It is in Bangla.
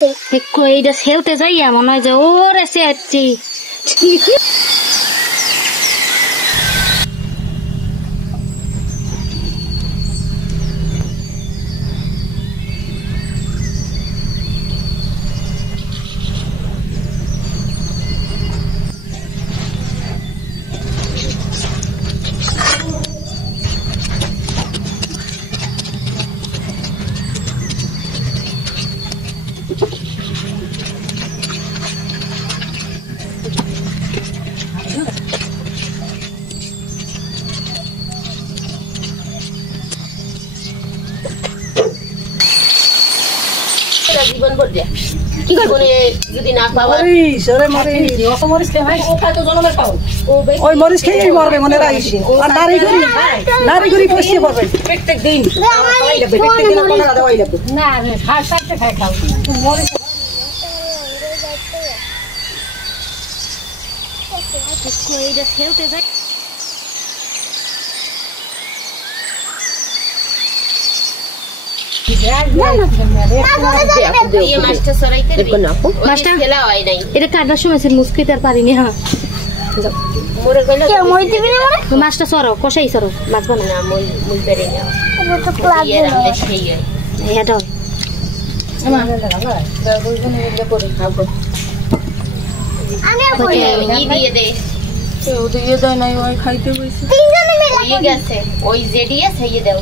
এইটা খেলতে যাইয়া মনে হয় যে ওরে চেয়েছি জীবন বলছে কি জীবনে যদি না পাওয়া ওই সরে মরে অত মরিস কে ভাই ওটা তো জনমের পাও ওই মরিস খেয়েই মরবে মনে রাখিস আর নারী গরি বসিয়ে পড়বে প্রত্যেক দিন খাওয়াই লাগবে প্রত্যেক দিন কোন দাওয়াই লাগবে না রে খাস খাইতে খাই খাও মরিস এইটা খেলতে যাই মাছটা সরো কষাই সরো লাগবে না ওই যে দিয়ে আছে ওই যে দিয়ে খাইতে বসে ওই জেডিএস খাইয়ে দাও